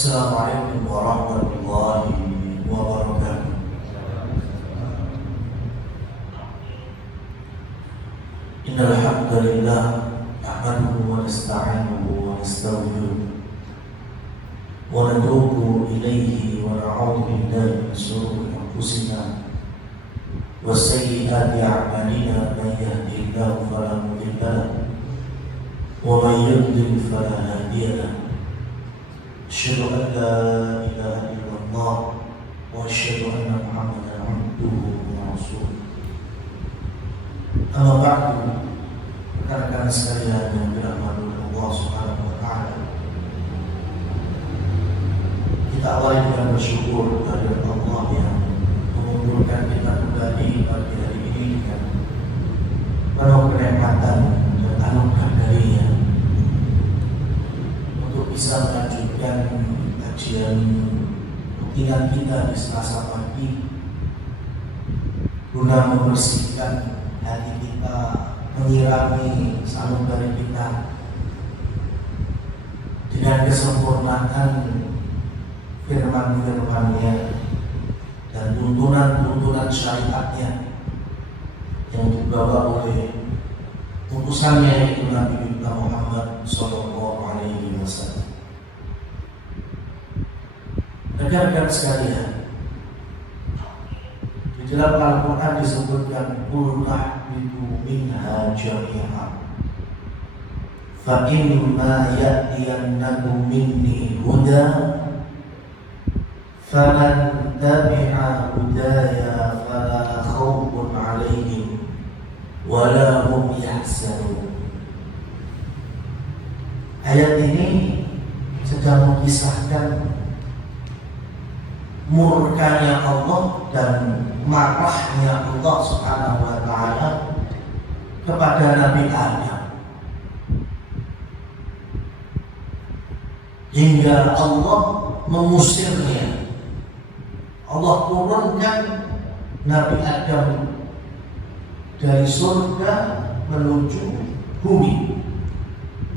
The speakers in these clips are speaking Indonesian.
Assalamualaikum warahmatullahi wabarakatuh. Innal hamdalillah nahmaduhu wa nasta'inuhu wa nastaghfiruh wa natubu ilayhi wa na'udzu billahi min shururi anfusina wa sayyiati a'malina man yahdihillahu fala mudilla lahu wa man yudlil fala hadiya lahu. Asyhadu an la ilaha illallah wa asyhadu anna Muhammadan abduhu wa rasuluh. Amma ba'du, rekan-rekan sekalian yang dirahmati Allah Subhanahu wa taala. Kita awali dengan bersyukur kepada Allah yang mengumpulkan kita kembali pagi hari ini dengan penuh kenikmatan dan anugerah darinya untuk bisa melanjutkan kajian rutinan kita di Selasa pagi guna membersihkan hati kita, menyirami sanubari kita dengan kesempurnaan firman-firman-Nya dan tuntunan-tuntunan syariatnya yang dibawa oleh utusannya yaitu Nabi kita Muhammad Sallallahu Alaihi Wasallam. Rekan-rekan sekalian, di dalam Al-Quran disebutkan qul ahbitu minha jami'a fa imma ya'tiyannakum minni huda faman tabi'a hudaya fala khawfun 'alaihim wala hum yahzanun. Ayat ini sedang mengisahkan murkanya Allah dan marahnya Allah Subhanahu wa taala kepada Nabi Adam, hingga Allah mengusirnya. Allah turunkan Nabi Adam dari surga menuju bumi.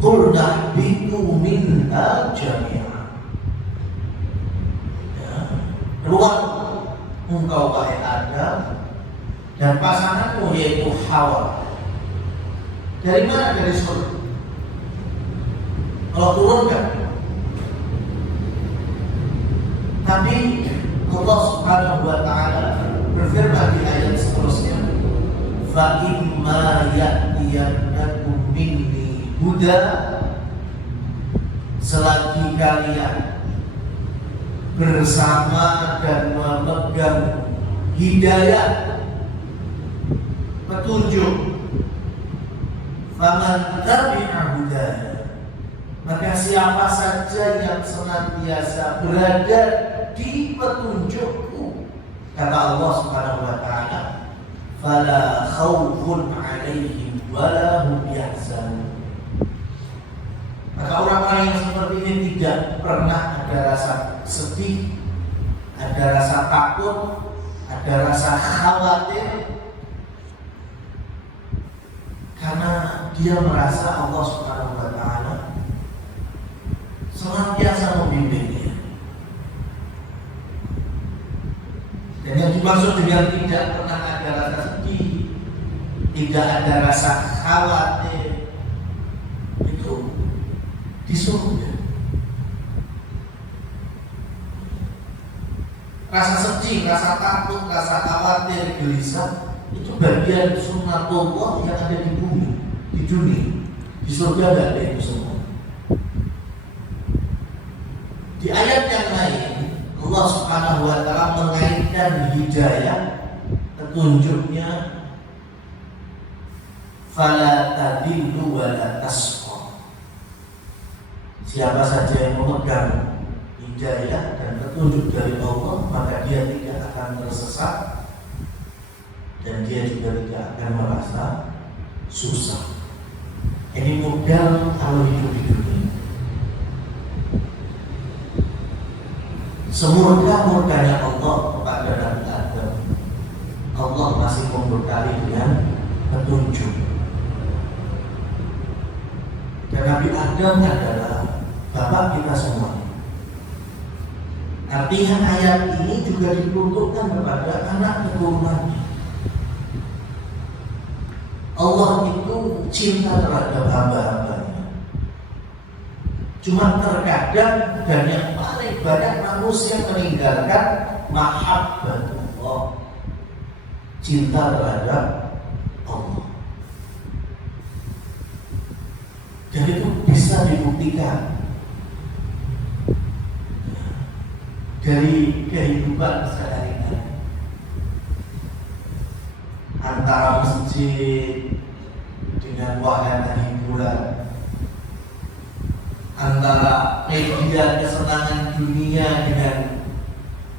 Qul nahbitu minha jami'a. Keluar engkau wahai Adam dan pasanganmu yaitu Hawa. Dari mana? Dari surga. Allah turunkan. Tapi Allah Subhanahu wa taala berfirman di ayat seterusnya, fa imma ya'tiyannakum minni huda, selagi kalian bersama dan memegang hidayah, petunjuk, faman tabi'a hudaya, maka siapa saja yang senantiasa berada di petunjukku, kata Allah Subhanahu wa taala, fala khaufun 'alaihim wala hum yahzanun. Maka orang-orang yang seperti ini tidak pernah ada rasa sedih, ada rasa takut, ada rasa khawatir, karena dia merasa Allah Subhanahu wa taala senantiasa membimbingnya. Dan yang dimaksud dengan tidak pernah ada rasa sedih, tidak ada rasa khawatir, itu di surga. Rasa sedih, rasa takut, rasa khawatir, gelisah itu bagian sunnatullah yang ada di bumi, di dunia. Di surga tidak ada itu semua. Di ayat yang lain Allah Subhanahu wa taala mengaitkan hidayah, petunjuknya, fala tadillu wa la tasqa. Siapa saja yang memegang hidayah dan petunjuk dari Allah, maka dia tidak akan tersesat dan dia juga tidak akan merasa susah. Ini modal kalau hidup di dunia. Semurka-murkanya Allah kepada Nabi Adam, Allah masih membekali dengan petunjuk. Dan Nabi Adam adalah bapak kita semua. Artinya ayat ini juga diperuntukkan kepada anak keturunannya. Allah itu cinta terhadap hamba-hambanya. Cuma terkadang dan yang paling banyak manusia meninggalkan mahabbatullah, cinta terhadap Allah. Dan itu bisa dibuktikan dari kehidupan sehari-hari, antara masjid dengan wahana hiburan, antara media kesenangan dunia dengan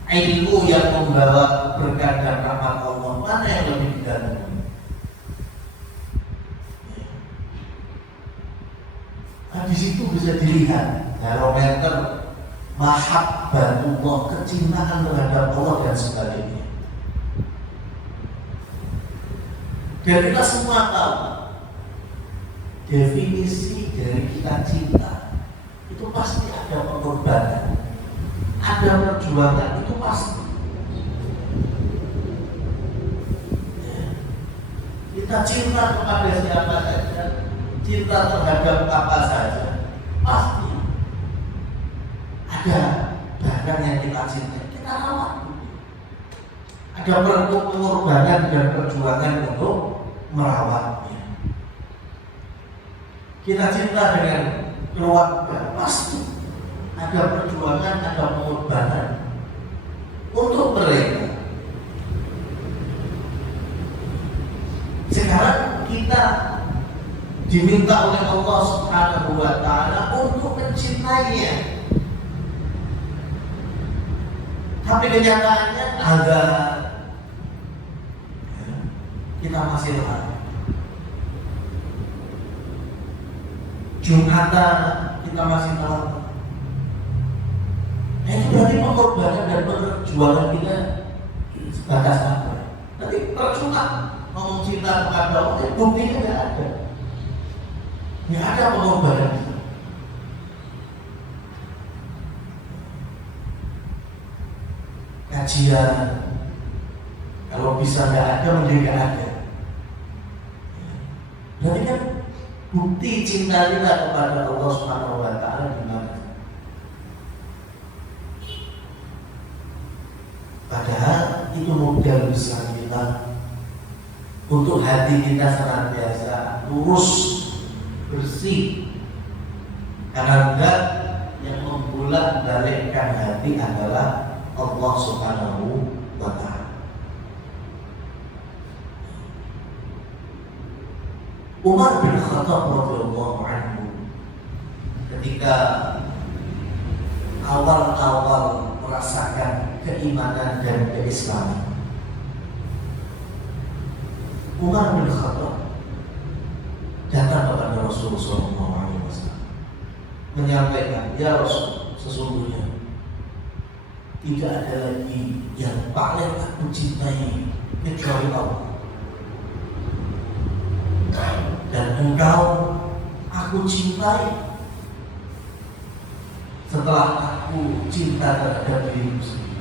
ilmu yang membawa berkah dan rahmat Allah, mana yang lebih didahului? Nah, di situ bisa dilihat barometer mahabbatullah, kecintaan terhadap Allah dan sebagainya. Dan kita semua tahu definisi dari kita cinta itu pasti ada pengorbanan, ada perjuangan, itu pasti. Kita cinta kepada siapa saja, cinta terhadap apa saja, pasti ada barang yang kita cintai, kita rawat. Ada pengorbanan dan perjuangan untuk merawatnya. Kita cinta dengan keluarga, pasti ada perjuangan, ada pengorbanan untuk mereka. Sekarang kita diminta oleh Allah Subhanahu wa Ta'ala untuk mencintainya. Tapi kenyataannya kita masih lalai. Jumatan kita masih lalai. Itu berarti pengorbanan dan perjuangan kita sebatas apa? Nanti percuma ngomong cinta kepada Allah, buktinya nggak ada. Nggak ada pengorbanan. Kajian, kalau bisa nggak ada, mending nggak ada. Berarti kan bukti cinta kita kepada Allah Subhanahu wa Ta'ala di mana? Padahal itu modal besar kita untuk hati kita senantiasa lurus, bersih. Karena enggak, yang membolak-balikkan hati adalah Allah Subhanahu wa Ta'ala. Umar bin Khattab radhiyallahu anhu ketika awal-awal merasakan keimanan dan keislaman, Umar bin Khattab datang kepada Rasulullah SAW menyampaikan, "Ya Rasul, sesungguhnya tidak ada lagi yang paling aku cintai kecuali Allah. Dan engkau aku cintai setelah aku cinta terhadap dirimu sendiri."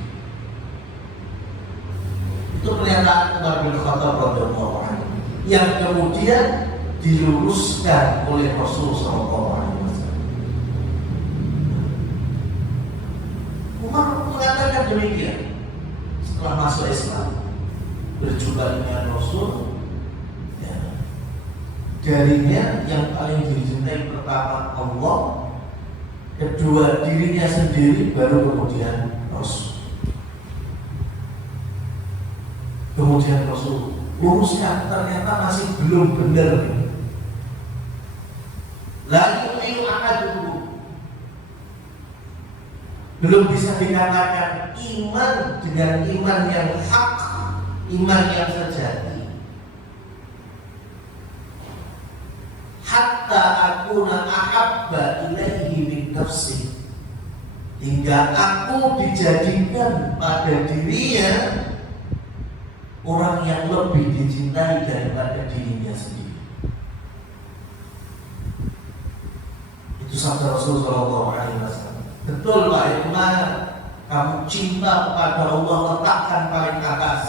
Itu pernyataan Umar bin Khattab radhiyallahu anhu yang kemudian diluruskan oleh Rasulullah SAW. Umar mengatakan demikian setelah masuk Islam, berjumpa dengan Rasul. Darinya yang paling dicintai pertama Allah, kedua dirinya sendiri, baru kemudian Rasul. Kemudian Rasul luruskan, ternyata masih belum benar. Lagi yu'minu ahadukum, belum bisa dikatakan iman dengan iman yang hak, iman yang sejati. Hatta akuna ahabba ilaihi min nafsi, hingga aku dijadikan pada dirinya orang yang lebih dicintai daripada dirinya sendiri. Itu sabda Rasulullah SAW. Betul Pak Umar, kamu cinta kepada Allah, letakkan paling atas.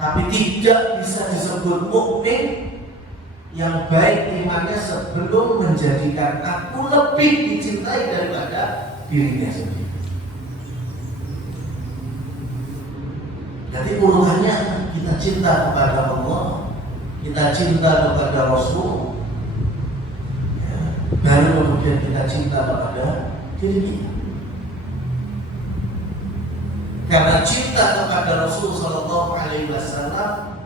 Tapi tidak bisa disebut mukmin yang baik imannya sebelum menjadikan aku lebih dicintai daripada dirinya sendiri. Jadi urutannya kita cinta kepada Allah, kita cinta kepada Rasul, ya, baru kemudian kita cinta kepada diri kita. Karena cinta kepada Rasul Sallallahu Alaihi Wasallam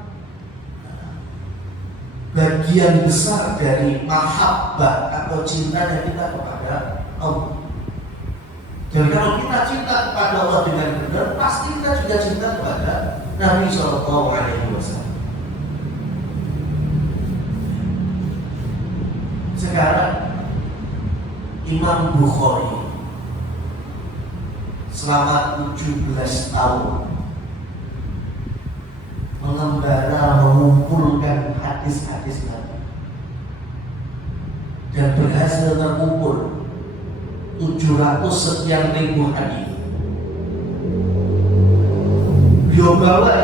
bagian besar dari mahabbah atau cintanya kita kepada Allah. Dan kalau kita cinta kepada Allah dengan benar, pasti kita juga cinta kepada Nabi Sallallahu Alaihi Wasallam. Sekarang Imam Bukhari selama 17 tahun mengembara mengumpulkan hadis-hadis Nabi dan berhasil terkumpul 700 sekian ribu hadis. Beliau bawa,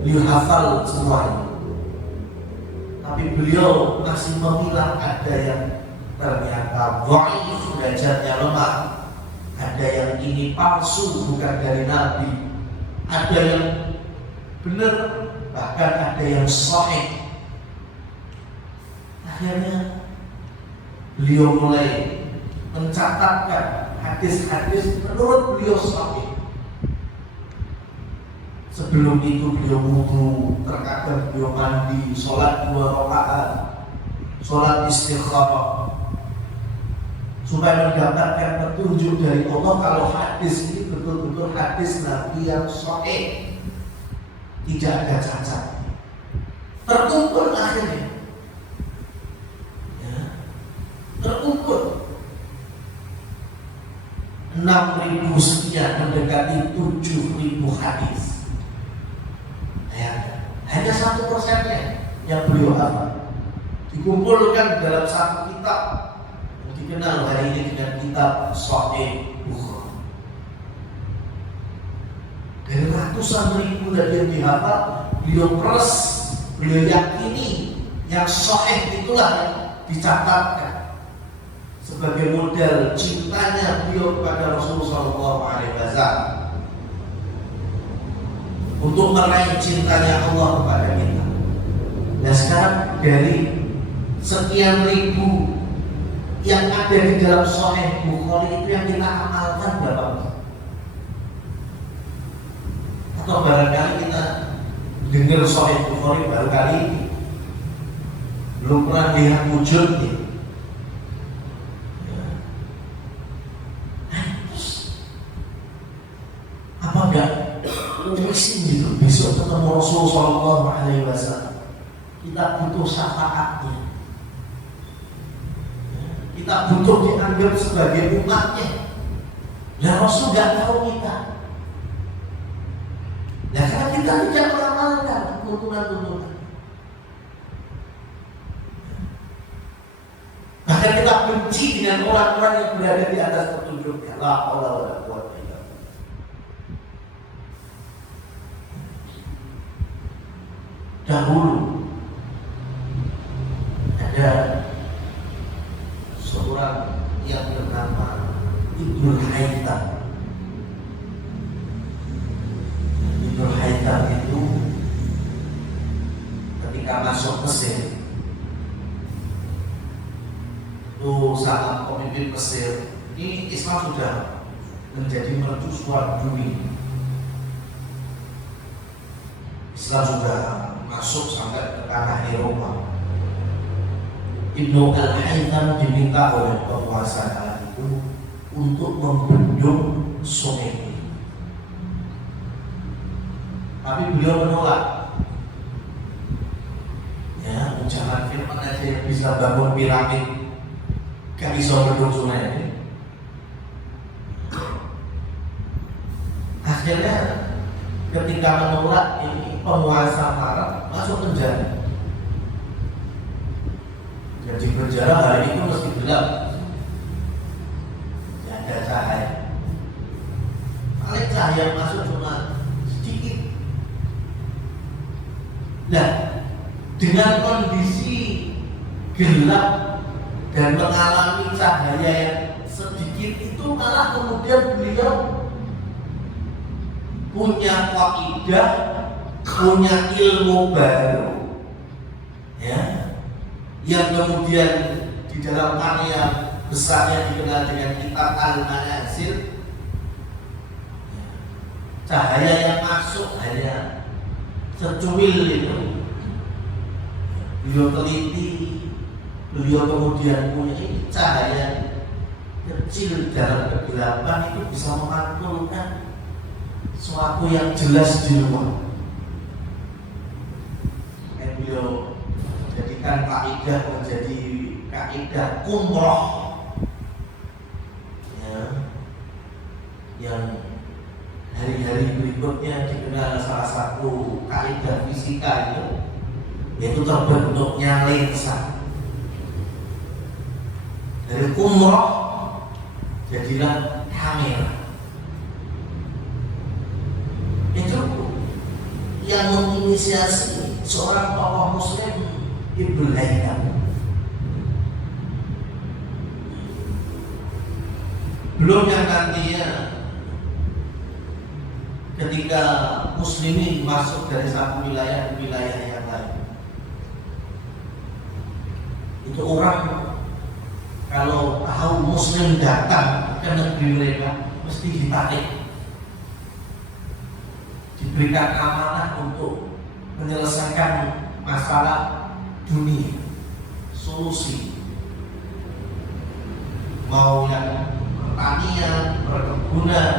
beliau hafal semuanya, tapi beliau masih memilah ada yang ternyata dhaif, derajatnya lemah, ada yang ini palsu bukan dari Nabi, ada yang benar, bahkan ada yang sahih. Akhirnya beliau mulai mencatatkan hadis-hadis menurut beliau sahih. Sebelum itu beliau wudu, terkadang beliau mandi, sholat 2 rakaat, sholat istikharah, supaya mendapatkan petunjuk dari Allah kalau hadis ini betul-betul hadis Nabi yang sahih, tidak ada cacat. Terkumpul akhirnya, ya, terkumpul 6.000 sekian, mendekati 7.000 hadis. Ya, hanya 1%-nya yang beliau hafal, dikumpulkan dalam satu kitab yang dikenal hari ini dengan kitab Sahih Bukhari. Dari ratusan ribu dari yang dihafal, beliau peres, beliau yakini yang sahih itulah yang dicatatkan sebagai model cintanya beliau kepada Rasulullah SAW untuk meraih cintanya Allah kepada kita. Nah sekarang dari sekian ribu yang ada di dalam Sahih Bukhari itu yang kita amalkan berapa? Atau barangkali kita dengar Sahih Bukhari baru kali ini, belum pernah lihat wujudnya. Apa enggak mesin gitu besok ketemu Rasul Sallallahu Alaihi Wasallam, kita butuh syafaatnya, kita butuh dianggap sebagai umatnya. Nah Rasul nggak tahu kita. Nah karena kita tidak mengamalkan tuntunan-tuntunan, bahkan kita benci dengan orang-orang yang berada di atas petunjuknya. La haula wala quwwata illa billah. Dahulu ada seorang yang bernama Ibnu Haytham. Ibnu Haytham itu ketika masuk Mesir itu saat pemimpin Mesir ini, Islam sudah menjadi mercusuar dunia. Islam sudah masuk sampai ke tanah Eropa. Ibnu Al-Haytham diminta oleh penguasa kala itu untuk membendung sungai ini, tapi beliau menolak. Ya, ucapan firman aja yang bisa bangun piramid, gak bisa bendung sungai ini. Akhirnya ketika menolak ini, penguasa marah, masuk penjara. Dan di penjara hari itu mesti gelap. dengan kondisi gelap dan mengalami cahaya yang sedikit itu, malah kemudian beliau punya kaidah, punya ilmu baru, ya, yang kemudian di dalam karya besarnya dikenal dengan kitab Al-Manazil. Cahaya yang masuk hanya secuil itu. Beliau teliti, beliau kemudian punya ini cahaya kecil dalam kegelapan itu bisa memantulkan suatu yang jelas di luar. Beliau jadikan kaidah menjadi kaidah umroh, ya, yang hari-hari berikutnya dikenal salah satu kaidah fisika itu, yaitu terbentuknya lensa. Dari umroh jadilah kamera. Itu yang menginisiasi seorang tokoh muslim, Ibnu Haytham. Belum yang nantinya ketika muslimin masuk dari satu wilayah ke wilayah yang lain, itu orang kalau tahu muslim datang ke negeri mereka mesti ditarik, diberikan amanah untuk menyelesaikan masalah dunia, solusi, mau yang pertanian, perkebunan,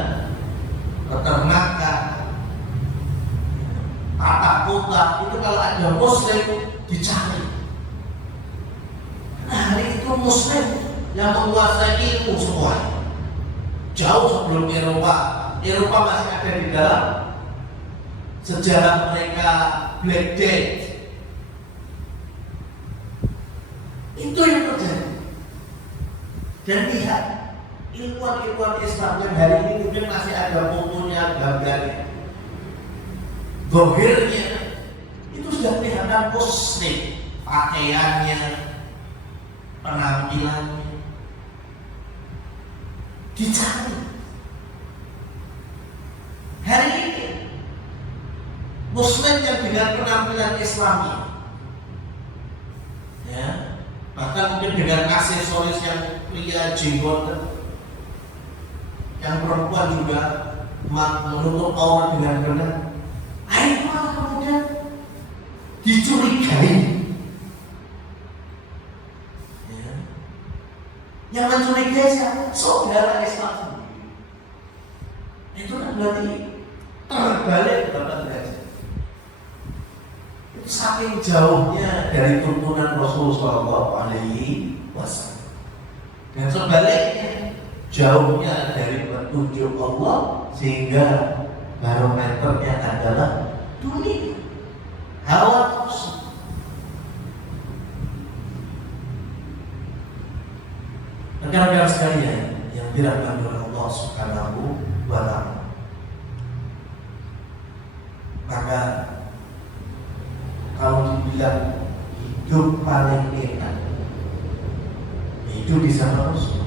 peternakan, tata kota, itu kalau ada muslim dicari. Nah, hari itu muslim yang menguasai ilmu semua, jauh sebelum Eropa. Eropa masih ada di dalam sejarah mereka Black Death. Itu yang terjadi. Dan lihat ilmuwan-ilmuwan Islam yang hari ini mungkin masih ada fotonya, gambarnya, dohirnya itu sudah kelihatan muslim, pakaiannya, penampilannya dicari. Hari ini muslim yang dengan penampilan Islami, ya, bahkan mungkin dengan aksesoris yang pria jenggot, yang perempuan juga menutup aurat dengan benar, akhirnya malah kemudian dicurigai. Ya. Yang mencurigai siapa? Saudara Islam sendiri. Itu kan berarti terbalik berapa derajat. Itu saking jauhnya dari tuntunan Rasulullah SAW. Dan sebaliknya, jauhnya dari petunjuk Allah, sehingga barometernya adalah dunia, hawa nafsu. Rekan-rekan sekalian yang dirahmati oleh Allah Subhanahu wa Ta'ala, maka kalau dibilang hidup paling enak, hidup di zaman Rasul,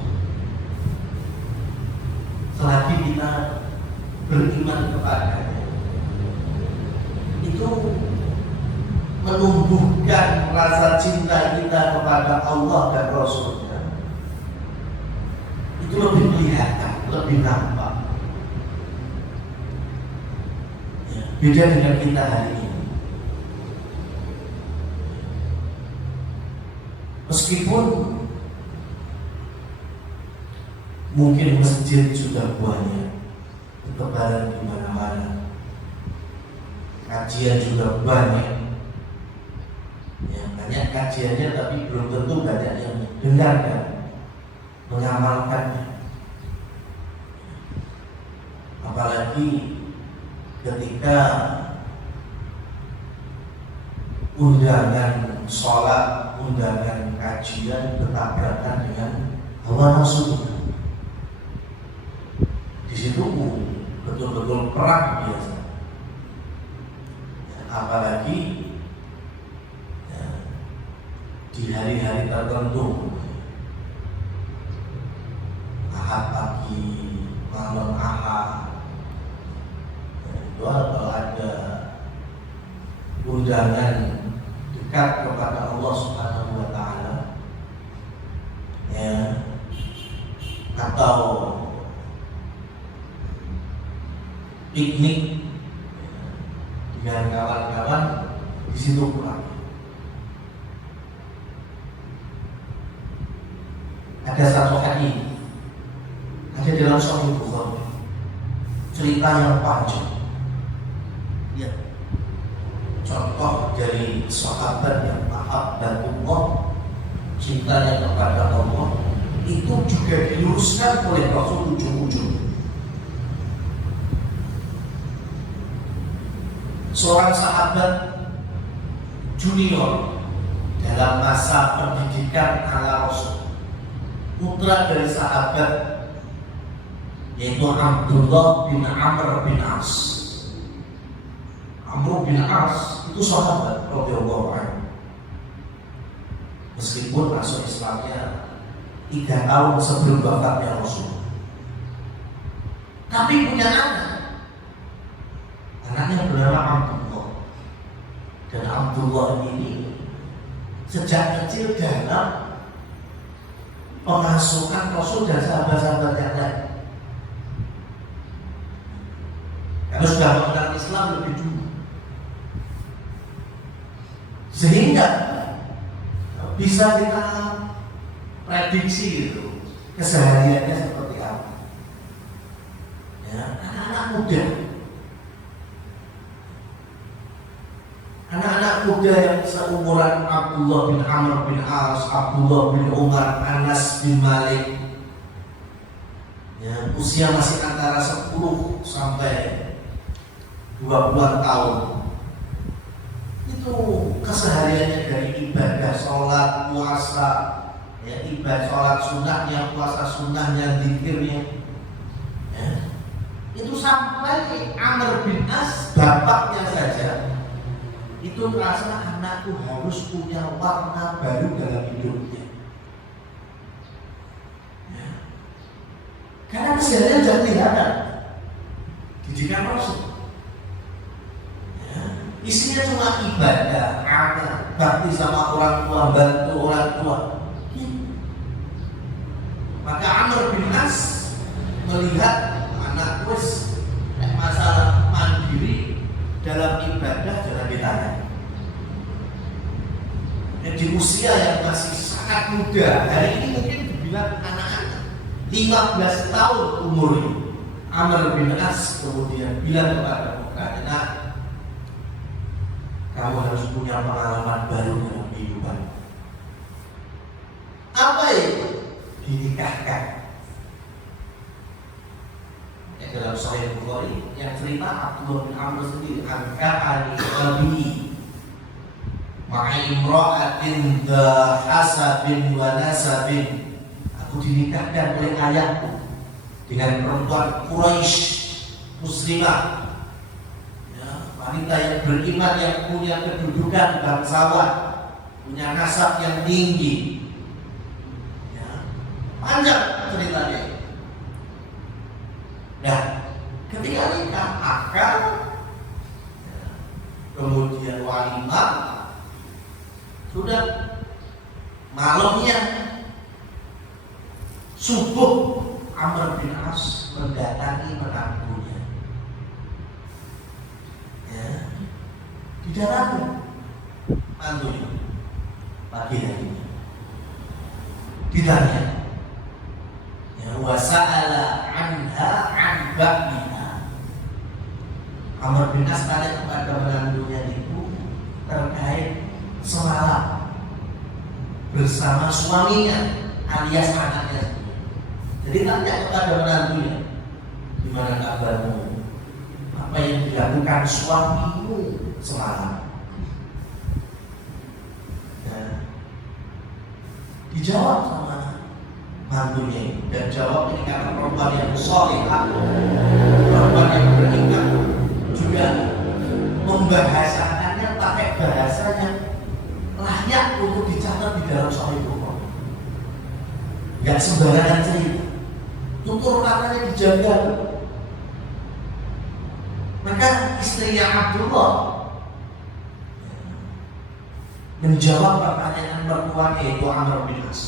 selagi kita beriman kepadanya, itu menumbuhkan rasa cinta kita kepada Allah dan Rasulnya. Itu lebih kelihatan, lebih nampak. Ya, beda dengan kita hari ini. Meskipun mungkin masjid sudah banyak, ketebalan di mana-mana, kajian juga banyak, ya, banyak kajiannya, tapi belum tentu banyak yang mendengarkan, mengamalkannya. Apalagi ketika undangan sholat, undangan kajian bertabrakan dengan hawa nafsu. Di situ betul-betul perang biasa. Apalagi di hari-hari tertentu, Ahad pagi, malam Ahad, itu kalau ada undangan dekat kepada Allah Subhanahu wa Ta'ala, ya, atau piknik dengan kawan-kawan, di situ pulang. Ada satu hadis, ada dalam Sahih Bukhari, cerita yang panjang. Ya, contoh dari sahabat yang taat dan Allah, cintanya kepada Allah itu juga diluruskan oleh Rasul ujung-ujung. Seorang sahabat junior dalam masa pendidikan ala Rasul, putra dari sahabat yaitu Abdullah bin Amr bin As. Amr bin As itu sahabat radhiyallahu anhu. Meskipun masuk Islamnya 3 tahun sebelum wafatnya Rasul, tapi punya anak. Anaknya bernama Abdullah. Dan Abdullah ini sejak kecil dalam pengasuhan Rasul dan sahabat-sahabat yang lain. Karena sudah mengenal Islam lebih dulu, sehingga bisa kita prediksi gitu kesehariannya seperti apa. Ya, anak-anak muda, anak-anak muda yang seumuran Abdullah bin Amr bin As, Abdullah bin Umar, Anas bin Malik, ya, usia masih antara 10 sampai 20-an tahun. Itu kesehariannya dari ibadah, sholat, puasa, ya, ibadah sholat sunnahnya, puasa sunnahnya, zikirnya, ya. Itu sampai Amr bin As, bapaknya saja, itu merasa anakku harus punya warna baru dalam hidupnya, ya. Karena keseharian sudah kelihatan didikan Rasul. Isinya cuma ibadah, amal, bakti sama orang tua, bantu orang tua. Maka Amr bin As melihat anak wis masalah mandiri dalam ibadah jangan ditanya. Di usia yang masih sangat muda, hari ini mungkin dibilang anak-anak, 15 tahun umurnya, Amr bin As kemudian bilang kepada mukanya, kamu harus punya pengalaman baru dalam kehidupan. Apa itu? Dinikahkan. Ya, dalam Sahih Bukhari yang cerita Abdullah bin Amr sendiri, angka'ani nabi ma'imra'atin dha hasabin wa nasabin. Aku dinikahkan oleh ayahku dengan perempuan Quraisy Muslimah, wanita yang beriman, yang punya kedudukan bangsawan, punya nasab yang tinggi, ya, panjang ceritanya. Nah, ketika nikah akad, ya, kemudian walimah, sudah malamnya subuh Amr bin As mendatangi menantunya. Didatangi mantunya pagi harinya, ditanya, ya, wasa'ala anha an ba'niha. Amr bin As tanya kepada menantunya itu terkait semalam bersama suaminya alias anaknya. Jadi tanya kepada menantunya, gimana kabarmu? Apa yang dilakukan suamimu semalam? Dan dijawab sama mantunya, dan jawab ini karena perempuan yang sholihah, perempuan yang beriman, juga membahasakannya pakai bahasa yang layak layak untuk dicatat di dalam Sahih Bukhari. Gak sembarangan cerita. Tutur-katanya dijaga. Maka istrinya Abdullah menjawab pertanyaan mertuanya yaitu Amr bin As.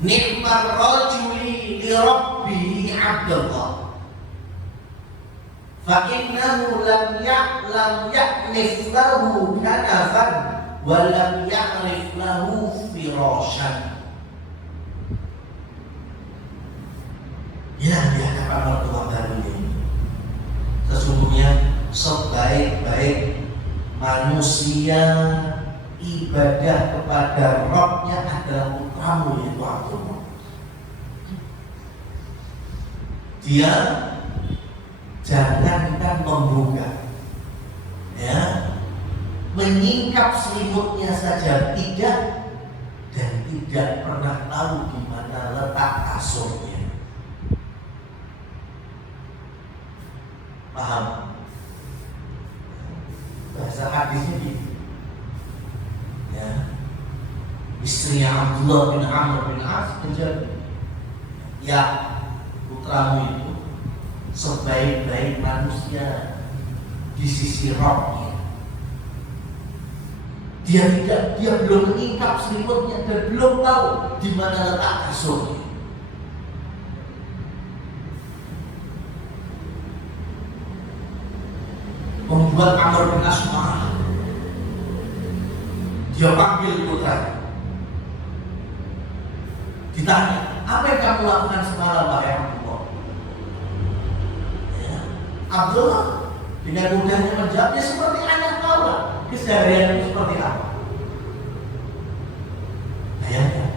Ni'mar rajuli li rabbihi Abdullah fa innahu lam ya'nif lahu kanafan wa lam ya'rif lahu firashan. Ya, di hadapan mertua baru ini, sesungguhnya sebaik-baik manusia ibadah kepada Rabb-nya adalah putramu yaitu Abdullah. Dia jangankan membuka, ya, menyingkap selimutnya saja tidak, dan tidak pernah tahu di mana letak kasurnya. Paham? Bahasa hadisnya gitu. Ya. Istrinya Abdullah bin Amr bin As menjawab, ya, putramu itu sebaik-baik manusia di sisi Rabb-nya. Dia belum meningkap selimutnya dan belum tahu di mana letak kasurnya. Membuat Amr bin As marah. Dia panggil putra. Ditanya, apa yang kamu lakukan semalam, wahai Abdullah? Ya. Abdullah dengan mudahnya menjawabnya seperti anak tahu lah keseharian itu seperti apa. Bayangkan.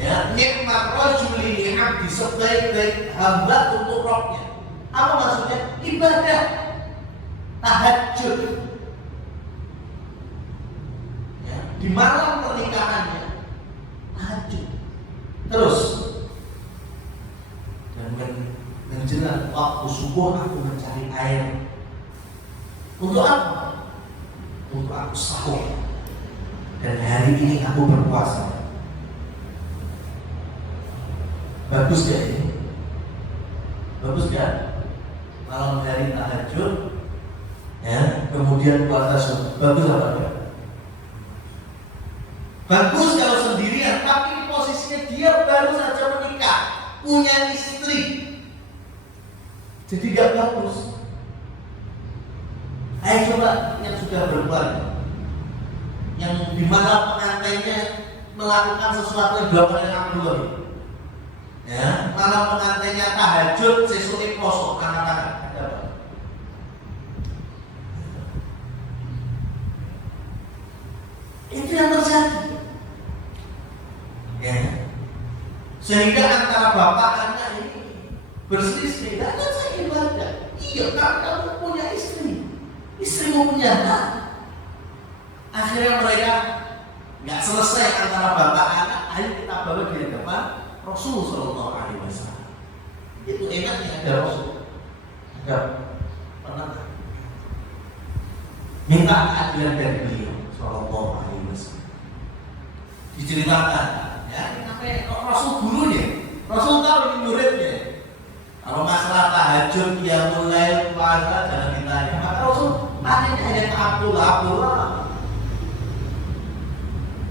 Ya, nikmat rajuli li abdi, sebaik-baik hamba untuk Rabb-nya. Apa maksudnya? Ibadah, tahajud. Ya, di malam pernikahannya tahajud. Terus dan menjelang waktu subuh aku mencari air. Untuk apa? Untuk aku sahur. Dan hari ini aku berpuasa. Bagus gak ini? Bagus gak? Malam hari tahajud, ya, kemudian puasa subuh. Bagus apa enggak? Bagus kalau sendirian, tapi posisinya dia baru saja menikah, punya istri, jadi gak bagus. Ayo coba yang sudah berkeluarga, yang di mana pengantinnya melakukan sesuatu yang dilakukan oleh Abdullah, ya, malam pengantinnya tahajud, sesuai poso, anak-anak ada apa? Itu yang terjadi. Ya. Sehingga antara bapak anak ini berselisih. Dan saya ibadah. Iya, kamu punya istri, istrimu punya anak. Akhirnya mereka nggak selesai antara bapak anak. Ayo kita bawa di hadapan Rasul Sallallahu Alaihi Wasallam. Itu enaknya ada Rasul, ada penentang. Minta keadilan dari beliau Sallallahu Alaihi Wasallam. Diceritakan. Ya, sampai Rasul gurunya, Rasul tahu ini muridnya. Kalau masalah tahajud, dia mulai puasa jangan ditanya. Maka Rasul tanya hanya ke Abdullah.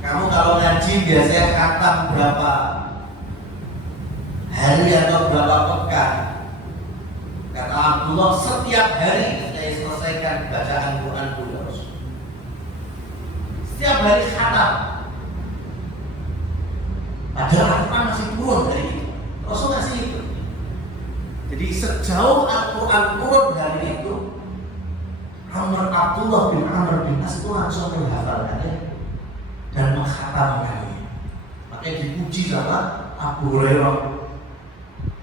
Kamu kalau ngaji biasanya khatam berapa hari atau berapa pekan? Kata Abdullah, setiap hari saya selesaikan bacaan Quran ya Rasul. Setiap hari khatam. Padahal Al-Quran masih turun dari itu. Rasul ngasih itu. Jadi sejauh Al-Quran turun dari itu, Abdullah bin Amr bin As itu langsung menghafalkannya dan menghatamkannya. Makanya dipuji sama Abu Hurairah,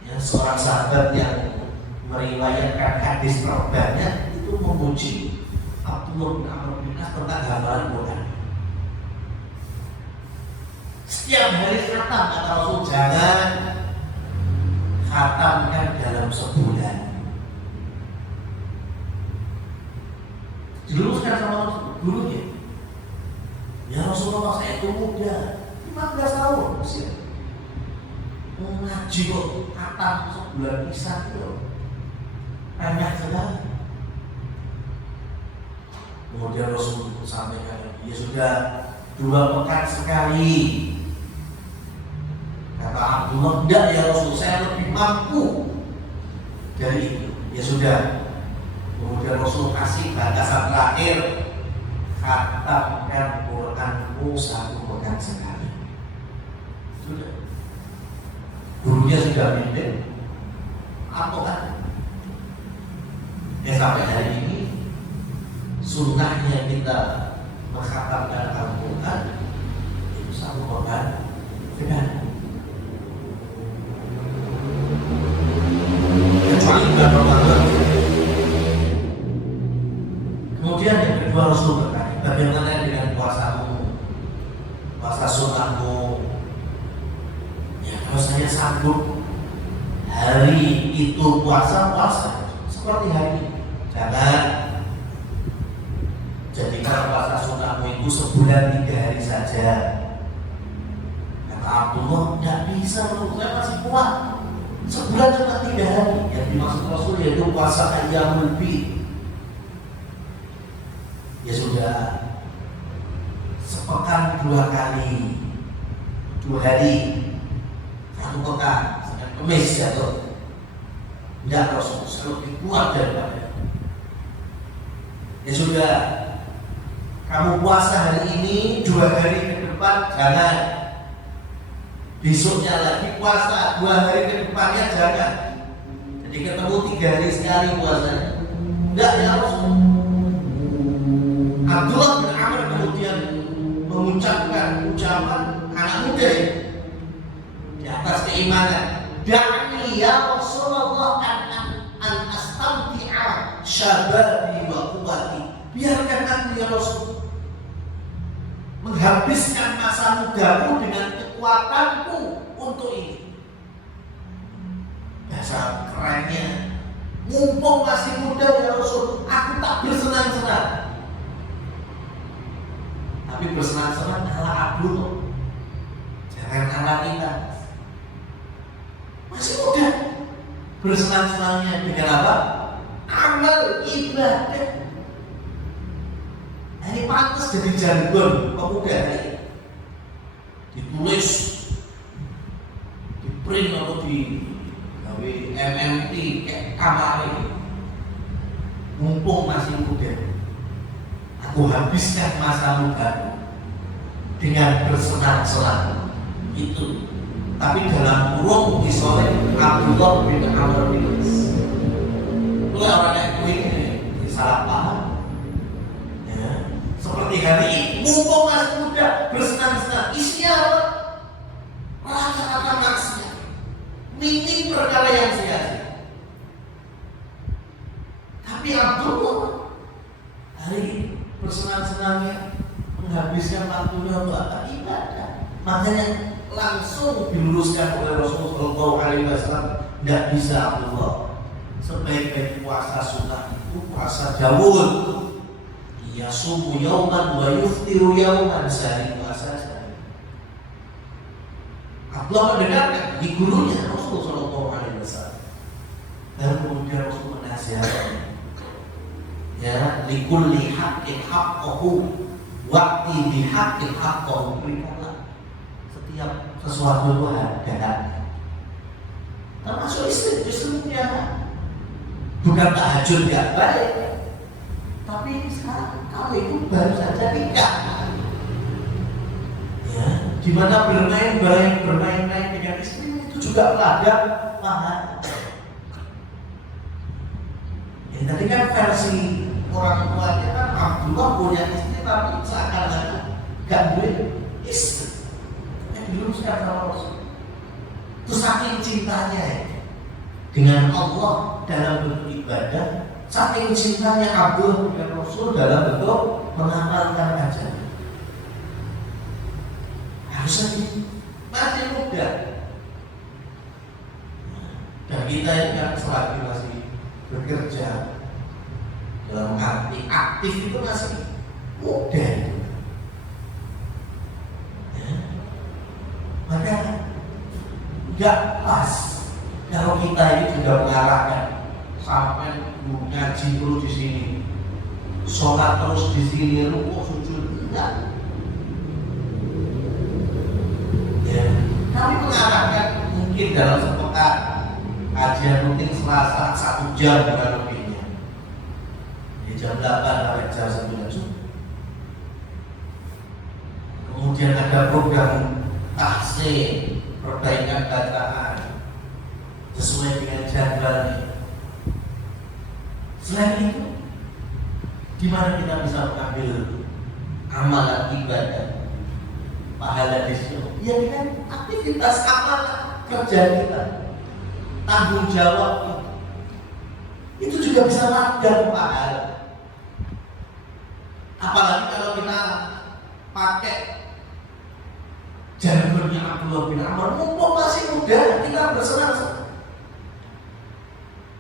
ya, seorang sahabat yang meriwayatkan hadis terbanyak, itu memuji Abdullah bin Amr bin As tentang hafalan Quran. Setiap hari khatam, kata Rasul, jangan khatamkan dalam sebulan. Diluruskan sama Rasul, gurunya. Ya Rasulullah, saya itu muda, 15 tahun usia. Ngaji kok kata sebulan pisah itu remeh sekali. Kemudian Rasul sampaikan, ya sudah 2 pekan sekali. Kata Abdullah, enggak ya Rasul, saya lebih mampu dari itu. Ya sudah. Kemudian Rasul kasih batasan terakhir, khatamkan Quranmu 1 pekan sekali. Sudah. Gurunya sudah mimpin, apa kan? Ya sampai hari ini sunnahnya kita mengkhatamkan Al-Quran itu 1 pekan sekali. Kecuali bulan Ramadan. Kemudian yang kedua Rasul bertanya, bagaimana dengan puasamu, puasa sunnahmu? Ya kalau saya sanggup hari itu puasa seperti hari ini. Jangan jadikan puasa sunnahmu itu sebulan 3 hari saja. Kata Abdullah, tidak bisa, saya masih kuat. Sebulan cuma 3 hari. Yang dimaksud Rasul yaitu puasa ayyamul bid. Ya sudah, sepekan 2 kali, 2 hari, 1 pekan, Senin Kemis jatuh. Tidak Rasul, lebih kuat daripada. Ya sudah, kamu puasa hari ini, 2 hari ke depan jangan. Besoknya lagi puasa, 2 hari ke depannya jangan. Jadi ketemu 3 hari sekali puasanya. Enggak ya Rasul. Abdullah bin Amr kemudian mengucapkan ucapan anak muda di atas keimanan. Da'ni ya Rasulullah an astamti'a syababi wa quwwati. Biarkan aku ya Rasul menghabiskan masa mudaku dengan kekuatanku untuk ini. Bahasa kerennya, mumpung masih muda ya Rasul, aku tak bersenang-senang. Tapi bersenang-senang ala Abdullah, jangan ala kita. Masih muda, bersenang-senangnya dengan apa? Amal ibadah. Ini pantas jadi jargon pemuda ini. Ditulis, di print atau di MMT kayak kamar ini. Mumpung masih muda, aku habiskan masa mudaku dengan bersenang-senang itu. Tapi dalam kurung disoleh Abdullah bin Amr bin As. Itu orang yang ini salah paham. Ya. Seperti hari ini, mumpung masih muda bersenang-senang, isinya apa? Rata-rata maksiat, minim perkara yang sia-sia. Tapi Abdullah hari ini bersenang-senangnya menghabiskan waktunya untuk ibadah. Makanya langsung diluruskan oleh Rasulullah SAW, tidak bisa Abdullah, sebaik-baik puasa sunnah itu puasa Dawud. Yasumu yauman wa yuftiru yauman, sehari puasa sehari. Abdullah mendengarkan di gurunya Rasulullah SAW, dan kemudian Rasul menasihatkan, ya, likulli haqqin haqqahu waqti bihaqqin haqqahu. Berikanlah setiap sesuatu itu ada, termasuk istrinya. Bukan tahajud gak baik, tapi sekarang kamu itu baru saja nikah, ya, dimana bermain-main dengan istri itu juga ada pahala. Ya, tadi kan versi orang tuanya kan Abdullah punya istri tapi seakan-akan gak boleh istri. Diluruskan sama Rasul. Itu saking cintanya dengan Allah dalam bentuk ibadah, saking cintanya Abdullah dengan Rasul dalam bentuk mengamalkan ajaran. Harusnya masih muda. Dan kita ini kan selagi masih bekerja dalam arti aktif itu masih muda. nggak pas kalau kita ini juga mengarahkan sampai ngaji terus di sini, sholat terus di sini, rukuk sujud enggak. Ya, kami mengarahkan mungkin dalam sepekan kajian rutin Selasa 1 jam bukan lebihnya. Di jam 8 sampai jam 9 subuh. Kemudian ada program tahsin, perbaikan bacaan sesuai dengan jadwalnya. Selain itu, di mana kita bisa mengambil amalan ibadah, pahala di situ? Ya dengan aktivitas amalan kerja kita, tanggung jawab kita. Itu juga bisa ladang pahala. Apalagi kalau kita pakai jargonnya Abdullah bin Amr, mumpung masih muda, kita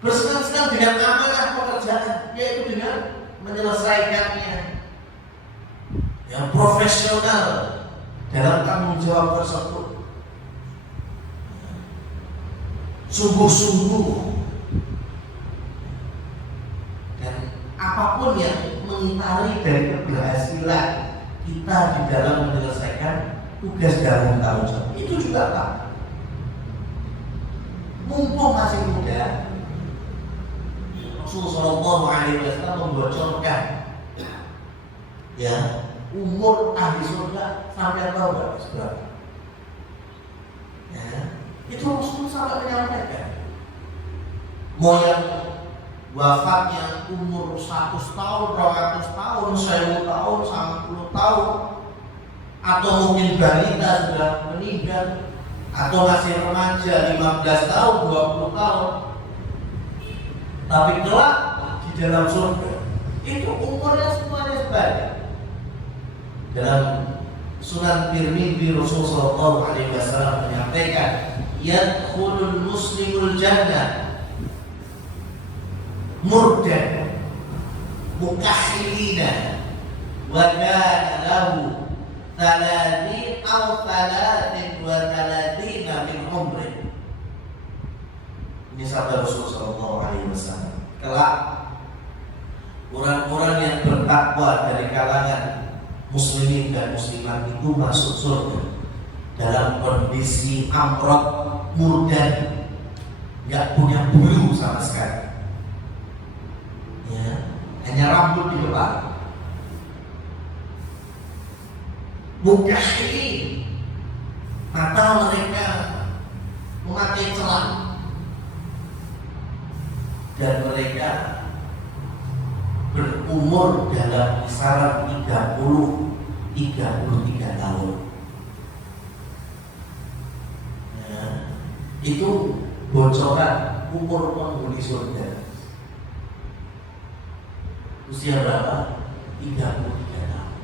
bersenang-senang dengan amanah pekerjaan, yaitu dengan menyelesaikannya yang profesional dalam tanggung jawab tersebut, sungguh-sungguh, dan apapun yang mengitari dari keberhasilan kita di dalam menyelesaikan tugas dan tanggung jawab itu juga Pak, mumpung masih muda. Rasulullah SAW membocorkan ya umur ahli surga sampai tahu berapa seberapa. Ya, itu Rasul sampai menyampaikan mau yang wafatnya umur 100 tahun, 200 tahun, 1000 tahun, 90 tahun, atau mungkin balita sudah meninggal, atau masih remaja 15 tahun, 20 tahun. Tapi kelak di dalam surga itu umurnya semuanya sebanyak. Dalam Sunan Tirmidzi Rasulullah SAW menyampaikan, yadkhulul muslimul jannah murdan mukahhilina wa kana lahu 30 aw 33 min umri. Ini sabda Rasulullah SAW. Kelak orang-orang yang bertakwa dari kalangan muslimin dan muslimat itu masuk surga dalam kondisi amrod, murdan, nggak punya bulu sama sekali. Ya, hanya rambut di depan. Mukahhilin, mata mereka memakai celah, dan mereka berumur dalam kisaran 30-33 tahun. Ya, itu bocoran umur penghuni surga. Usia berapa? 33 tahun.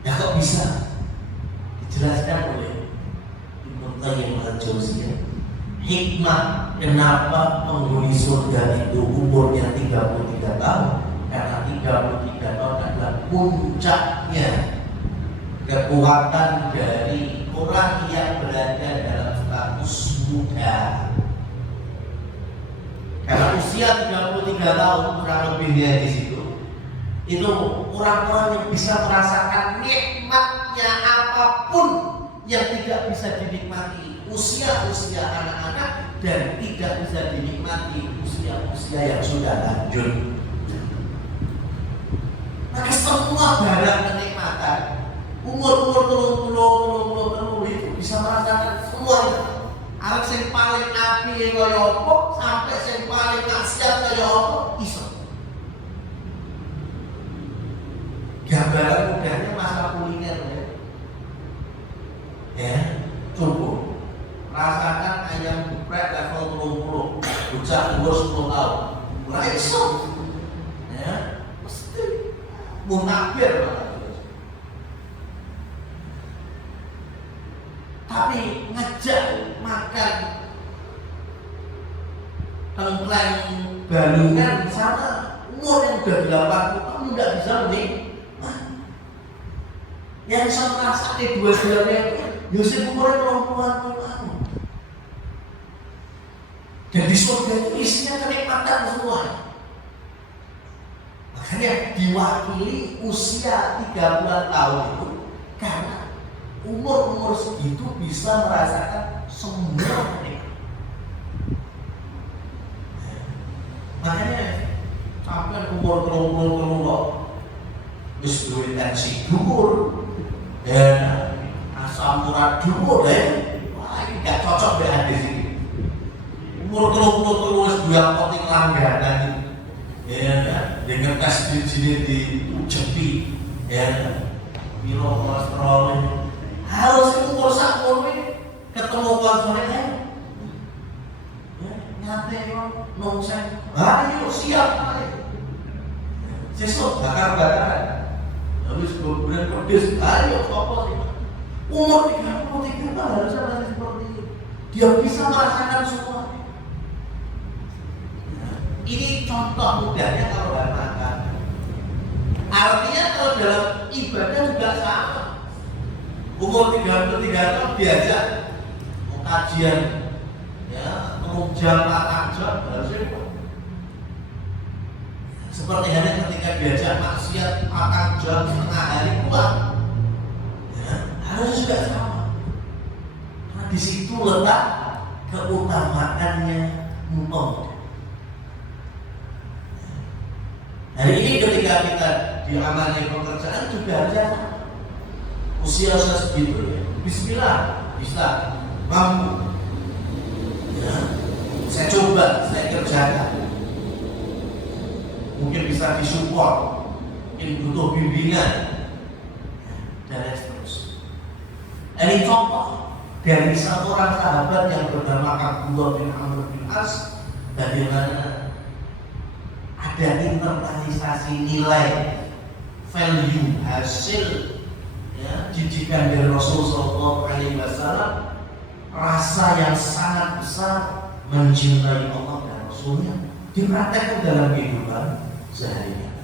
Ya kok bisa? Dijelaskan oleh Ibnu Qayyim al-Jauziyah. Hikmah kenapa penghuni surga itu umurnya 33 tahun, karena 33 tahun adalah puncaknya kekuatan dari orang yang berada dalam status muda. Karena usia 33 tahun kurang lebihnya di situ, itu orang-orang yang bisa merasakan nikmatnya apapun yang tidak bisa dinikmati usia-usia anak-anak dan tidak bisa dinikmati usia-usia yang sudah lanjut. Maka semua barang kenikmatan umur-umur 30 itu bisa merasakan semuanya. Arek sing paling api kaya apa sampai sing paling maksiat kaya apa iso. Gambaran mudahnya masa kuliner ya, cukup rasakan ayam geprek level 30, bocah umur 10 tahun, ora iso ya, mesti munafir. Tapi ngejak makan tengkleng balungan sama umur yang udah 80 tahun nggak bisa menikmati. Yang bisa merasakan dua-duanya itu Yosef umurnya 30-an tahun. Dan di surga itu isinya kenikmatan semua. Makanya diwakili usia 30 tahun itu karena umur segitu bisa merasakan semua kenikmatan. Makanya sampai umur kelung wis duwe tensi dhuwur, asam urat dhuwur, wah ini gak cocok dengan hadis ini. Umur kelung wis duwe apotek langganan, dengan tes di jepi, piro kolesterol, harus umur sakmono ketemu konsumen, nyate nongsen, ayo siap, sesuk bakar-bakaran. Habis beberapa pedes, ayo apa sih? Umur 33 tahun harusnya masih seperti itu. Dia bisa merasakan semua. Ini contoh mudahnya kalau dalam makan. Artinya kalau dalam ibadah juga sama. Umur 33 tahun diajak mau kajian, jam 4 jam harusnya. Seperti halnya ketika diajak maksiat 4 jam setengah hari pulang, harus juga sama. Karena di situ letak keutamaannya mumpung. Hari ini ketika kita diamani pekerjaan juga harusnya usia segitu ya. Bismillah, bisa mampu. Saya coba, saya kerjakan. Mungkin bisa disupport, mungkin butuh bimbingan, dan seterusnya. Ini contoh dari seorang sahabat yang bernama Abdullah bin Amr bin As, bagaimana ada internalisasi nilai, value, hasil, didikan dari Rasulullah SAW, rasa yang sangat besar mencintai Allah dan Rasulnya dipraktekkan dalam kehidupan sehari-hari.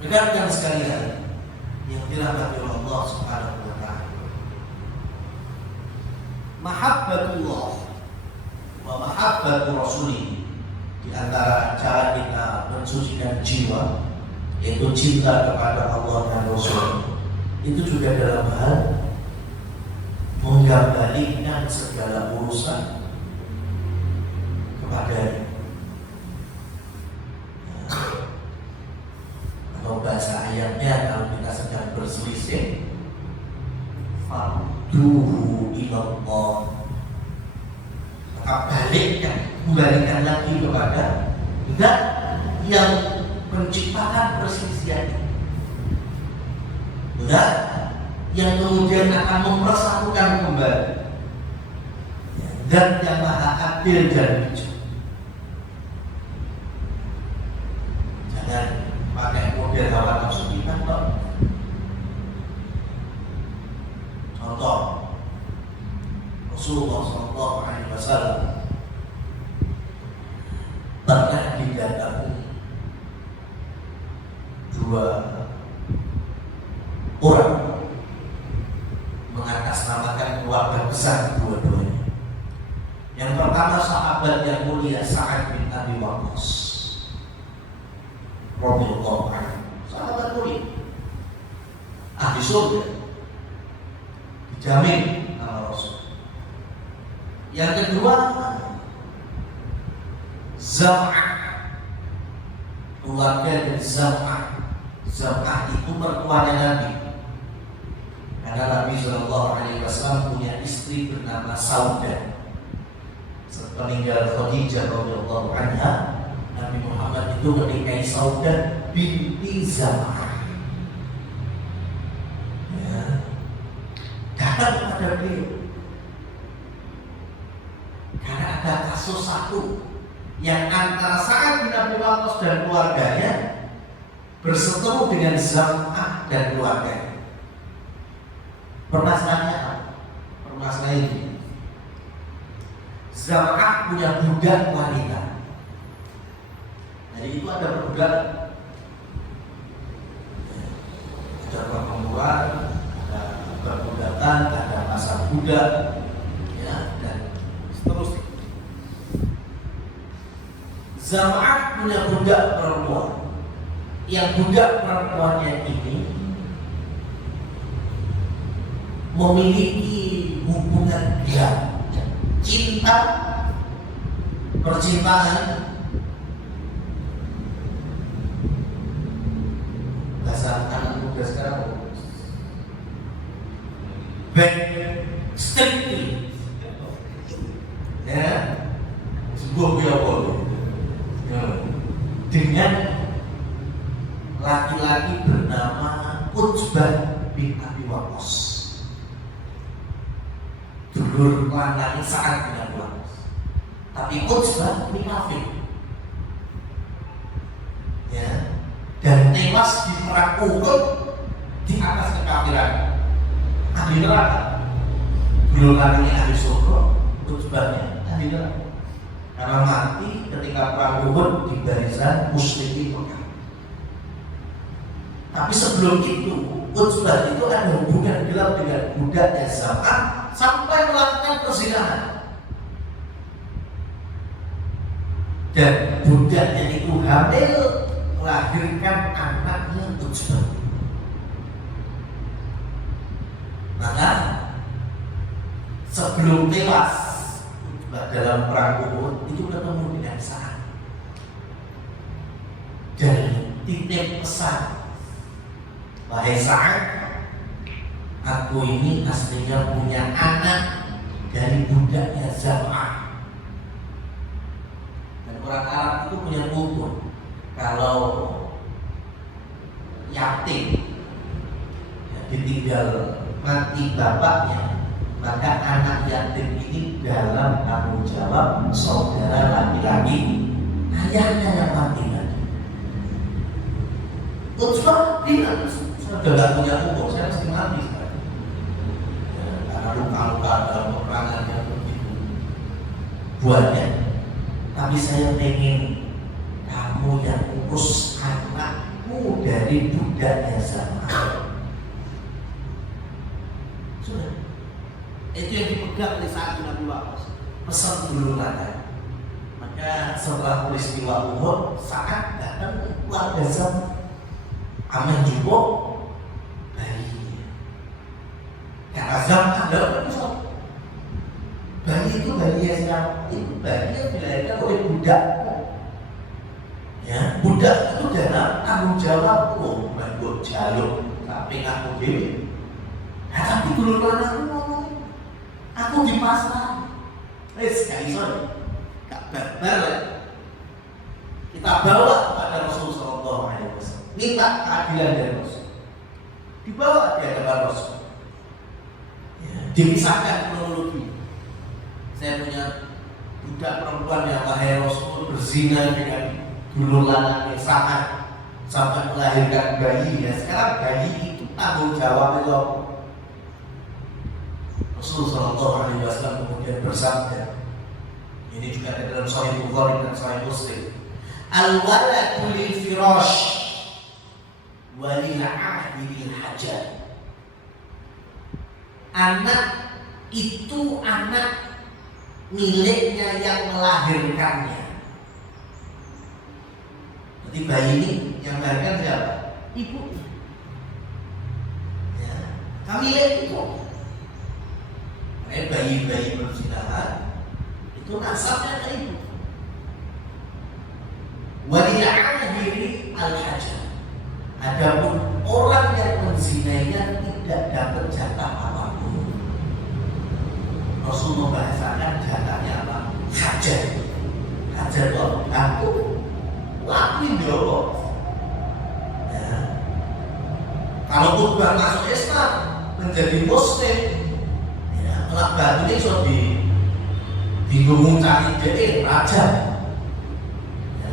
Rekan-rekan sekalian yang dirahmati oleh Allah Subhanahu wa taala, mahabbatullah wa mahabbatu rasulih, di antara cara kita mensucikan jiwa yaitu cinta kepada Allah dan Rasul, itu juga dalam hal mengembalikan segala urusan kepada atau bahasa ayatnya kalau kita sedang berselisih, farduhu ilallah, maka kembalikan lagi kepada zat yang menciptakan perselisihan, zat yang kemudian akan mempersatukan kembali, zat yang maha adil dan bijak. Jangan pakai model hawa nafsu kita, Pak. Contoh, Rasulullah SAW pernah didatangi 2 orang mengatasnamakan keluarga besar dua-duanya. Yang pertama sahabat yang mulia Sa'ad bin Abi Waqqas radhiyallahu anhu, sahabat mulia, ahli surga, dijamin sama Rasul. Yang kedua Zam'ah, keluarga dari Zam'ah. Zam'ah itu mertuanya Nabi. Karena Nabi SAW punya istri bernama Saudah. Sepeninggal Khadijah radhiyallahu anha, Nabi Muhammad itu menikahi Saudah binti Zam'ah. Datang kepada beliau karena ada kasus satu yang antara Sa'ad bin Abi Waqqas dan keluarganya berseteru dengan Zam'ah dan keluarganya. Permasalahannya ini, Zam'ah punya budak wanita. Jadi itu ada budak, ada perempuan, ada budak, ya, dan seterusnya. Zam'ah punya budak perempuan. Yang budak perempuannya ini memiliki hubungan gelap, cinta, percintaan. Bahasa anak muda sekarang back strictly, ya, sebuah biawal dengan laki-laki bernama Utsbah bin Abi Waqqas, dulur lanang Sa'ad bin Abi Waqqas. Tapi Utsbah ini kafir, ya, dan tewas di perang Uhud di atas kekafiran, ahli neraka. Dulur lanangnya ahli surga, Utsbahnya ahli neraka, karena mati ketika perang Uhud di barisan musyrikin Mekah. Tapi sebelum itu, Utsbah itu ada hubungan gelap dengan budaknya Zam'ah sampai melakukan perzinahan. Dan budaknya itu hamil, melahirkan anaknya Utsbah. Maka sebelum tewas Utsbah dalam perang Uhud itu ketemu dengan Sa'ad dan titip pesan, wahai Sa'ad, aku ini aslinya punya anak dari budaknya Zam'ah. Dan orang Arab itu punya kultur, kalau yatim ya, ditinggal mati bapaknya, maka anak yatim ini dalam tanggung jawab saudara laki-laki ayahnya yang mati. Utsbah bilang, saya sudah tidak punya umur, saya mesti mati sekarang. Ya, karena luka-luka dalam peperangan yang begitu buatnya. Tapi saya ingin kamu yang urus anakmu dari budaknya Zam'ah. Sudah. Itu yang dipegang oleh Sa'ad bin Abi Waqqas. Pesan dulu kata. Maka setelah peristiwa Uhud, Sa'ad datang ke keluarga Zam'ah. Amin juga bayi. Karena Zam'ah adalah pusat. Bayi itu bayi yang siapa? Itu bayi yang dilahirkan oleh budak. Ya, budak itu dalam tanggung jawabku, buat jalur, tapi aku dewi. Nah, tapi dulu anakku ngomong, aku di pasar. Sekali sorry, gak barbar. Kita bawa kepada Rasulullah SAW. Minta keadilan dari Rasul. Dibawa di hadapan Rasul. Ya, dipisahkan kronologi. Saya punya budak perempuan yang wahai Rasul berzina dengan dulur lanang Sa'ad sampai melahirkan bayi. Ya, sekarang bayi itu tanggung jawab itu. Rasulullah SAW kemudian bersabda. Ini juga ada dalam Sahih Bukhari dan Sahih Muslim. Al-waladu lil firash walil ahdi lil hajar. Anak itu anak miliknya yang melahirkannya. Jadi bayi ini yang melahirkan siapa? Ibu. Ya, kami lihat itu. Bayi-bayi berzinahan itu nasabnya ke ibu. Walil ahdi al hajar. Adapun orang yang menzinainya tidak dapat jatah apapun. Rasul membahasakan jatahnya apa? Hajar. Hajar itu aku lakuin dulu. Ya. Kalau Utsbah masuk Islam menjadi Muslim, ya, melak batu ini sudah bingung cari dia raja. Ya.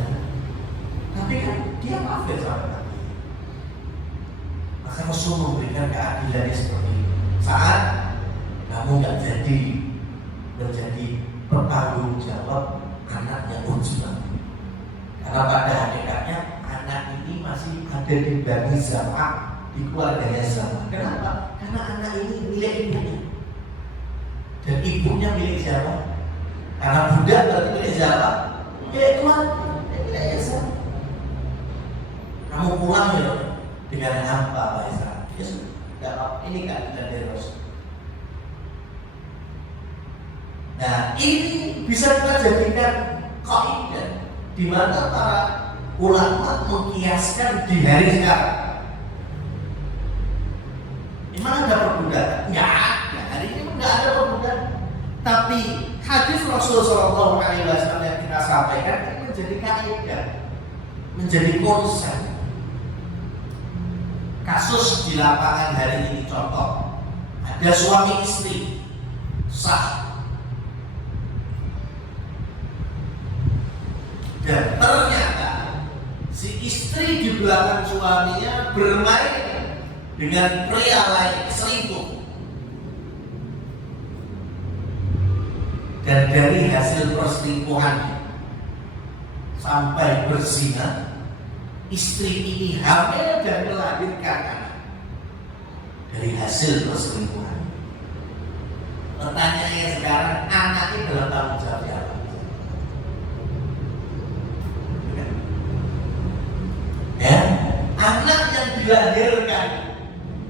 Tapi kan dia kafir sama. Maka Rasul memberikan keadilannya seperti itu. Saat kamu nggak jadi menjadi bertanggung jawab anaknya Utsbah, karena pada hakikatnya anak ini masih ada di Bani Zam'ah, di keluarganya Zam'ah. Kenapa? Karena anak ini milik ibunya. Dan ibunya milik siapa? Karena budak berarti milik siapa? Milik Tuhan, milik Yesus. Kamu pulang ya dengan apa, Pak Isa? Ya sudah, ini kan dari Rasul. Nah, ini bisa kita jadikan kaidah di mana para ulama mengkiaskan di hari sekarang. Memang ada perbudakan? Enggak ada. Hari ini enggak ada perbudakan. Tapi hadis Rasulullah SAW yang kita sampaikan ini menjadi kaidah, menjadi konsep. Kasus di lapangan hari ini contoh, ada suami istri sah, dan ternyata si istri di belakang suaminya bermain dengan pria lain, selingkuh. Dan dari hasil perselingkuhan sampai berzina, istri ini hamil dan melahirkan anak dari hasil perselingkuhan. Pertanyaannya sekarang, anaknya dalam tanggung jawab siapa? Ya, anak yang dilahirkan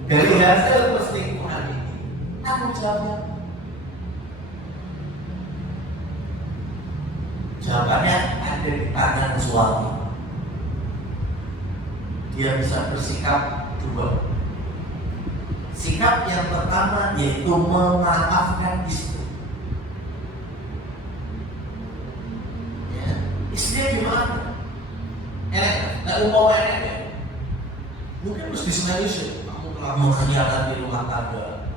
dari hasil perselingkuhan ini tanggung jawabnya. Jawabannya ada di tangan suami. Dia bisa bersikap dua. Sikap yang pertama yaitu memaafkan istri. Ya, istrinya gimana? Enak, nggak mau enak. Mungkin mesti semai-semai. Kamu telah mengkhianati rumah tangga,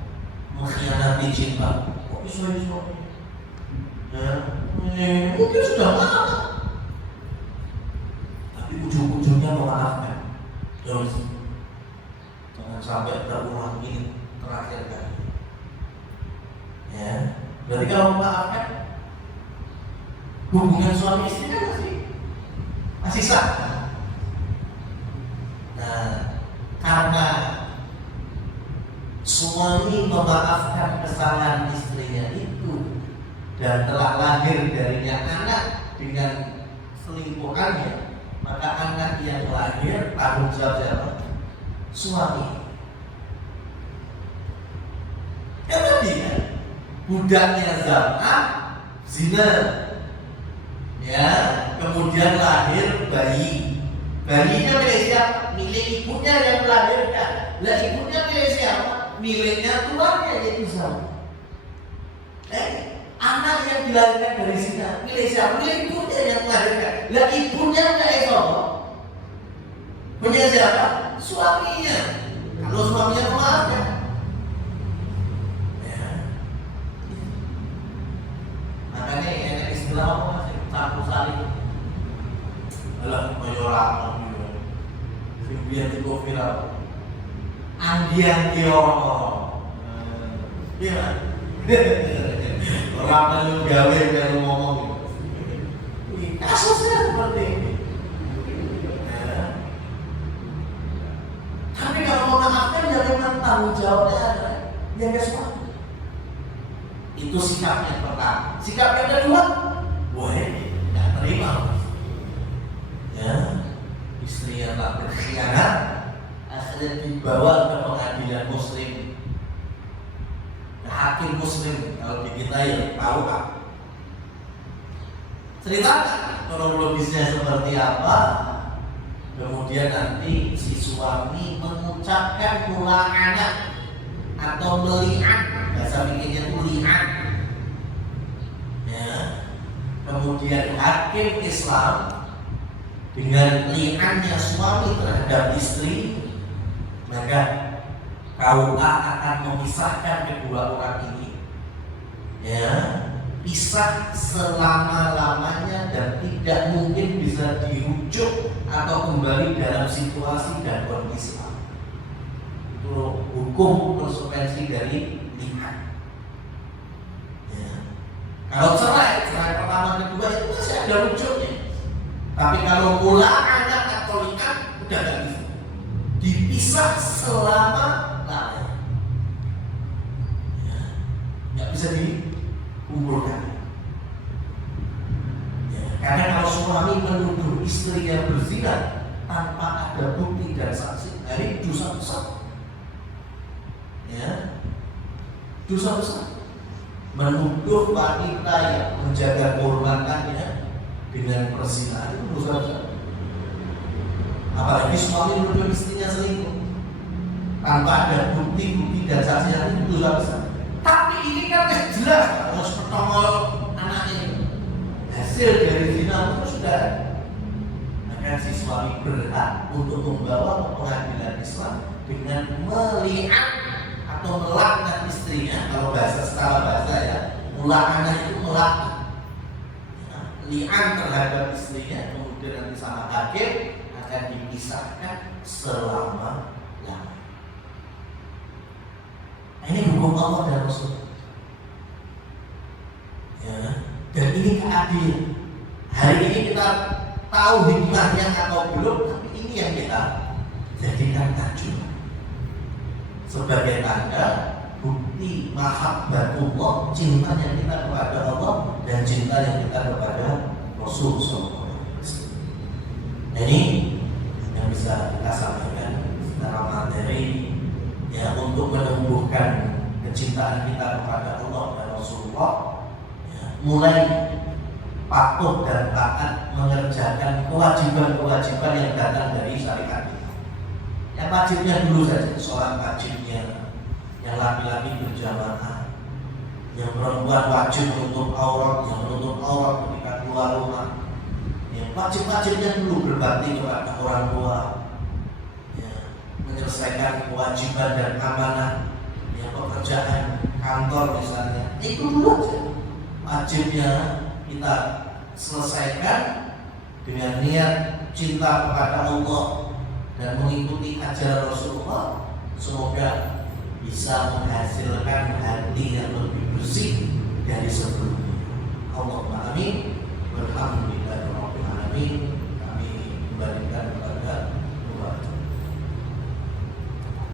mengkhianati cinta. Kok semai-semai? Ya, mungkin sudah maaf, tapi ujung-ujungnya memaafkan. Terus jangan sampai terulang ini terakhir kali. Ya, berarti kalau memaafkan, hubungan suami istri kan masih sah. Nah, karena suami memaafkan kesalahan istrinya itu dan telah lahir darinya anak dengan selingkuhannya, maka anak yang lahir tanggung jawab siapa? Suami. Yang tadi kan budaknya zina, ya, kemudian lahir bayi. Bayinya milik siapa? Milik ibunya yang melahirkan. Lah ibunya milik siapa? Miliknya tuannya, yaitu suami. Anak yang dilahirkan dari zina milik siapa? Milik ibunya yang melahirkan. Lah ibunya enggak itu. Punya siapa? Suaminya. Kalau suaminya memaafkan, ya. Makanya enak istilah apa masih campur salib. Alah mayorak biar cukup viral. Andi orang. Gimana? Orang lalu gawe kalau ngomong. Kasusnya seperti ini. Tapi kalau memaafkan ya memang tanggung jawabnya ada. Yang sesuatu. Itu sikapnya pertama. Sikap yang kedua, boleh nggak terima. Ya, istri yang tak berkhianat akhirnya dibawa ke pengadilan muslim. Hakim muslim, kalau di kita ya tahu kan. Ceritakan kronologisnya seperti apa. Kemudian nanti si suami mengucapkan mula'anah atau meli'an, bahasa bikinnya itu li'an. Ya. Kemudian hakim Islam dengan li'annya suami terhadap istri, maka KUA akan memisahkan kedua orang ini, ya, pisah selama-lamanya dan tidak mungkin bisa dirujuk atau kembali dalam situasi dan kondisi lama. Itu hukum konsekuensi dari li'an. Ya. Kalau cerai pertama kedua itu masih ada rujuknya. Tapi kalau mula'anah atau li'an udah nggak bisa. Dipisah selama ya, nggak bisa kumpulkan. Ya, karena kalau suami menuduh istri yang berzina tanpa ada bukti dan saksi, ini dosa besar. Ya, dosa besar. Menuduh wanita yang menjaga kehormatannya dengan perzinahan itu dosa besar. Apalagi suami menuduh istrinya selingkuh tanpa ada bukti dan saksi, itu dosa besar. Tapi ini kan jelas harus pertolongan anak ini. Hasil dari zina itu sudah, maka si suami berhak untuk membawa ke pengadilan Islam dengan melihat atau melaknat istrinya. Kalau secara bahasa ya, melaknat itu melaknat, li'an terhadap istrinya, kemudian nanti sama hakim akan dipisahkan selama-lamanya. Ini hukum Allah dan Rasul. Ya, dan ini keadilan. Hari ini kita tahu hikmahnya atau belum, tapi ini yang kita jadikan acuan sebagai tanda bukti mahabbatullah, cintanya kita kepada Allah dan cinta yang kita kepada Rasul SAW. Ini yang bisa kita sampaikan secara materi, ya, untuk menumbuhkan kecintaan kita kepada Allah dan Rasulullah, ya, mulai patuh dan taat mengerjakan kewajiban-kewajiban yang datang dari syariat kita. Yang wajibnya dulu saja, sholat wajibnya, yang laki-laki berjamaah, yang perempuan wajib menutup aurat, yang menutup aurat ketika keluar rumah, yang wajib-wajibnya dulu berbakti kepada orang tua, menyelesaikan kewajiban dan amanah, yang pekerjaan kantor misalnya, itu dulu aja wajibnya kita selesaikan dengan niat cinta kepada Allah dan mengikuti ajaran Rasulullah. Semoga bisa menghasilkan hati yang lebih bersih dari sebelumnya. Allahumma amin. Walhamdulillahirabbil alamin.